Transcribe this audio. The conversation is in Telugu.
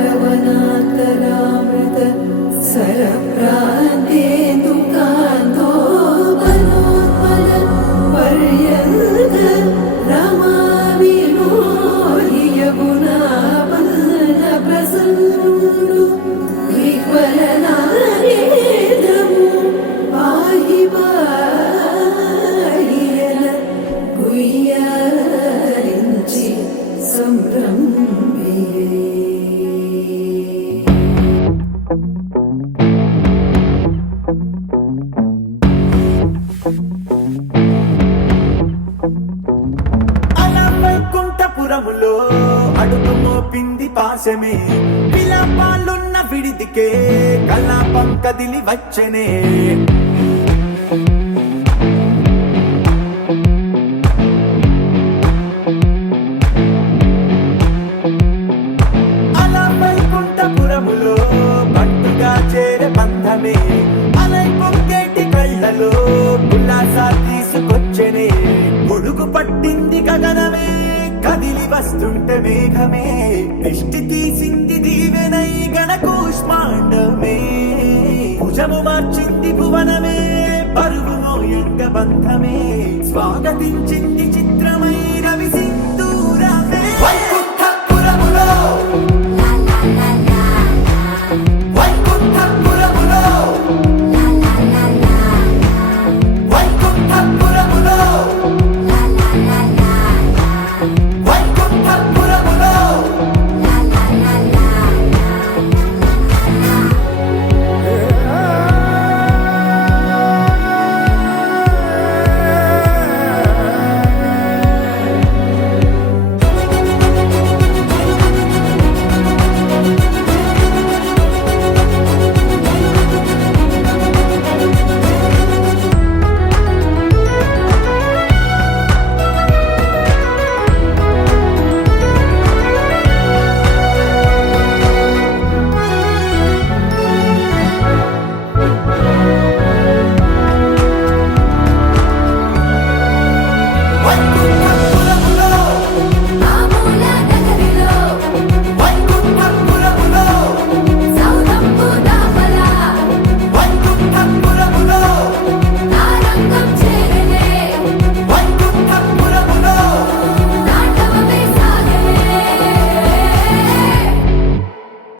रवनान्तरामृत सरप्रान्तेन्दुकान्तो मनोन्मल पर्यन्त रमाविनोहि यमुनापल्ल प्रसन्नु विह्वलनारेन्द्रमु पाहि पाहियन गुह्यరించి సంభ్రమియే అలా వైకుంఠపురములో అడుగు మోపింది పాశమే విలాపాలున్న విడిదికే కలాపం కదిలి వచ్చనే అలా వైకుంఠపురములో బంటుగా చేరే బంధమే అలై పొంగేటి కళ్ళలో ఉల్లాసా తీసుకొచ్చనే గొడుగు పట్టింది గగనమే కదిలి వస్తుంటే మేఘమే దృష్టి తీసింది దీవెనై గణకూష్మాండమే భుజము మార్చింది భువనమే పరువు మోయంగ బంధమే స్వాగతించింది